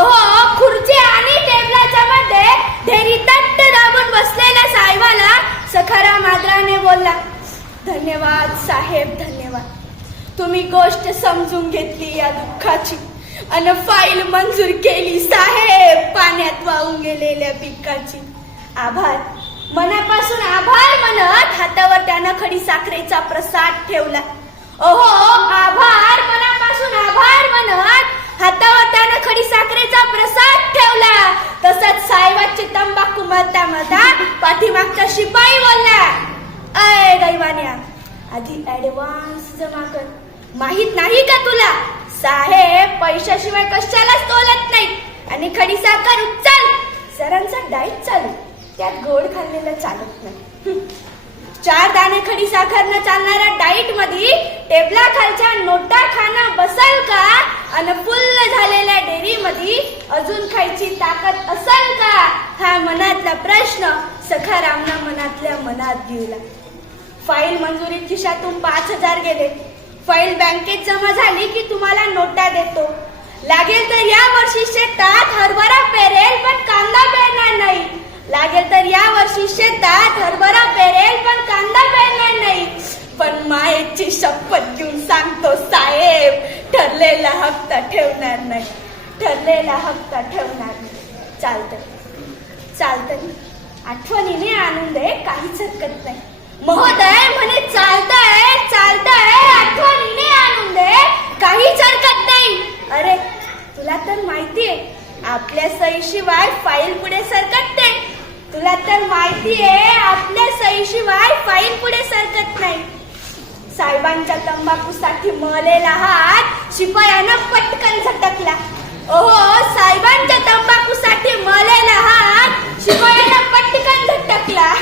ओहो खुर्ची आणि टेबलाच्या मध्ये धैरी तट्ट दाबून बसलेल्या साहेबाला सखरा आदराने बोलला धन्यवाद साहेब धन्यवाद तुम्ही गोष्ट समजून घेतली या दुःखाची अन फाईल मंजूर केली साहेब पाण्यात वाहून गेलेल्या पिकाची आभार मनापासून आभार म्हणत हातावर त्यानं खडी साखरेचा प्रसाद ठेवला ओहो आभार मनापासून आभार म्हणत म्हणता पाठीमागचा शिपाई बोलला अय दैवान्या आधी ऍडव्हान्स जमा कर माहित नाही का तुला साहेब पैशाशिवाय कशालाच बोलत नाही आणि खडी साखर उचल सरांचा डाईट चालू त्यात गोड खाल्लेलं चालत नाही चार दाणे खडी साखर न चालणाऱ्या डाईट मध्ये टेबला खालच्या नोटा खाना बसाल का अन फुल्ल झालेल्या मध्ये अजून खायची ताकद असेल का हा मनातला प्रश्न सखारामना मनातल्या मनात घेऊला फाईल मंजुरी खिशातून पाच हजार गेले फाईल बँकेत जमा झाली की तुम्हाला नोटा देतो लागेल तर या वर्षी शेतात हरभरा पेरेल पण कांदा पेरणार नाही लागेल तर या वर्षी शेतात हरभरा पेरेल पण कांदा पेरेल पण मायेची शपथ घेऊन सांगतो साहेब ठरलेला हप्ता ठेवणार नाही ठरलेला हप्ता ठेवणार नाही चालत चालतं आठवणीने आनंद आहे काहीच हरकत नाही महोदय म्हणे चालतंय चालतंय आठवणीने आनंद आहे काहीच हरकत नाही अरे तुला तर माहिती आहे आपल्या सईशिवाय फाईल पुढे सरकत नाही तुला तर माहिती आहे आपल्या सईशिवाय फाईल पुढे सरकत नाही साहेबांच्या तंबाखूसाठी मलेला हात शिपायानं पटकन झटकला ओहो साहेबांच्या तंबाखूसाठी मळलेला हात शिपायानं पटकन झटकला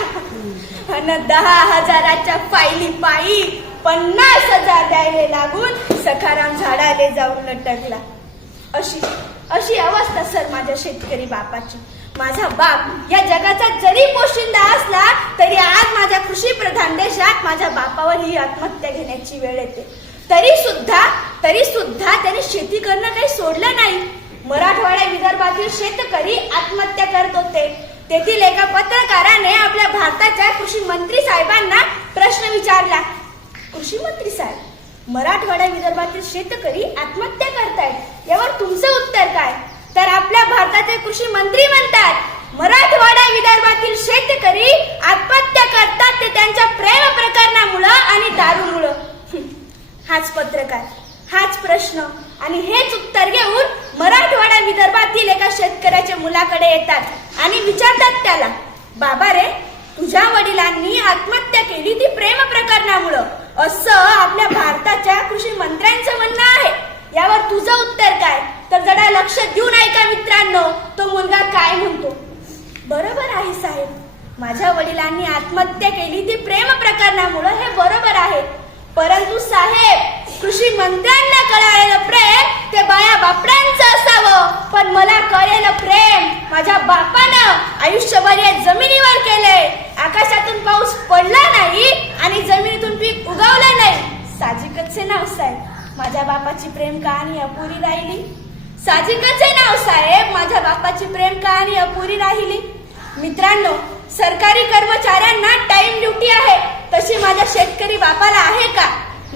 दहा हजाराच्या फायली पायी पन्नास हजार द्यायला लागून सखाराम झाडाले जाऊन लटकला अशी अशी अवस्था सर माझ्या शेतकरी बापाची माझा बाप या जगाचा जरी पोशिंदा असला तरी आज माझ्या कृषी प्रधान देशात माझ्या बापावर ही आत्महत्या घेण्याची वेळ येते तरी सुद्धा तरी सुद्धा त्याने शेती करणं काही सोडलं नाही मराठवाड्या विदर्भातील शेतकरी आत्महत्या करत होते तेथील एका पत्रकाराने आपल्या भारताच्या कृषी मंत्री साहेबांना प्रश्न विचारला कृषी मंत्री साहेब मराठवाड्या विदर्भातील शेतकरी आत्महत्या करतायत यावर तुमचं उत्तर काय तर आपल्या भारताचे कृषी मंत्री म्हणतात मराठवाडा विदर्भातील शेतकरी आत्महत्या करतात ते त्यांच्या प्रेम प्रकरणामुळं आणि दारूमुळं हाच पत्रकार हाच प्रश्न आणि हेच उत्तर घेऊन मराठवाडा विदर्भातील एका शेतकऱ्याच्या मुलाकडे येतात आणि विचारतात त्याला बाबा रे तुझ्या वडिलांनी आत्महत्या केली ती प्रेम प्रकरणामुळं असं आपल्या भारताच्या कृषी मंत्र्यांचं म्हणणं आहे यावर तुझं उत्तर काय तर जरा लक्ष देऊन ऐका मित्रांनो तो मुलगा काय म्हणतो बरोबर आहे साहेब माझ्या वडिलांनी आत्महत्या केली ती प्रेम प्रकरणामुळे हे बरोबर आहे परंतु साहेब कृषी मंत्र्यांना कळायला प्रेम ते बाया बापड्यांचं असावं पण मला कळेल प्रेम माझ्या बापानं आयुष्यभर या जमिनीवर केले आकाशातून पाऊस पडला नाही आणि जमिनीतून पीक उगवलं नाही साजिकच नाव साहेब माझ्या बापाची प्रेम कहाणी अपुरी राहिली साजिकच आहे नाव साहेब माझ्या बापाची प्रेम कहाणी अपुरी राहिली मित्रांनो सरकारी कर्मचाऱ्यांना टाइम ड्युटी आहे तशी माझ्या शेतकरी बापाला आहे का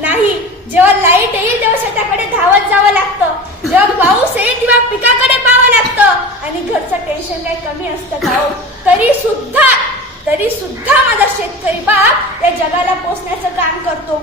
नाही जेव्हा लाईट येईल तेव्हा शेताकडे धावत जावं लागतं जेव्हा पाऊस येईल तेव्हा पिकाकडे पाहावं लागतं आणि घरचं टेन्शन काही कमी असतं का हो? तरी सुद्धा तरी सुद्धा माझा शेतकरी बाप या जगाला पोचण्याचं काम करतो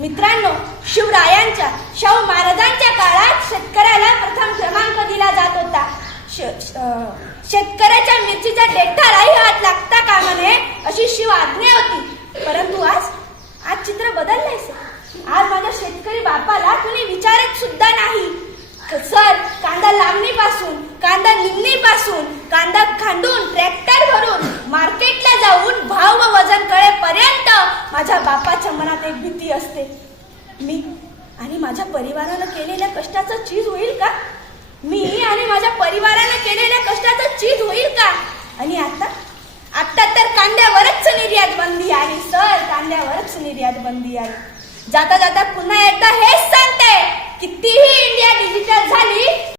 मित्रांनो शिवरायांच्या शाहू महाराजांच्या काळात शेतकऱ्याला प्रथम क्रमांक दिला जात होता शेतकऱ्याच्या मिरचीचा डेठा राही हात लागता का नये अशी शिव आज्ञा होती परंतु आज आज चित्र बदललंय आज माझ्या शेतकरी बापाला कुणी विचारत सुद्धा नाही सर कांदा पासून कांदा पासून कांदा खांडून ट्रॅक्टर भरून मनात एक भीती असते मी आणि माझ्या परिवाराला केलेल्या कष्टाचं चीज होईल का मी आणि माझ्या परिवाराला केलेल्या कष्टाचं चीज होईल का आणि आता आता तर कांद्यावरच निर्यात बंदी आली सर कांद्यावरच निर्यात बंदी आली जाता जाता पुन्हा एकदा हेच सांगते कितीही इंडिया डिजिटल झाली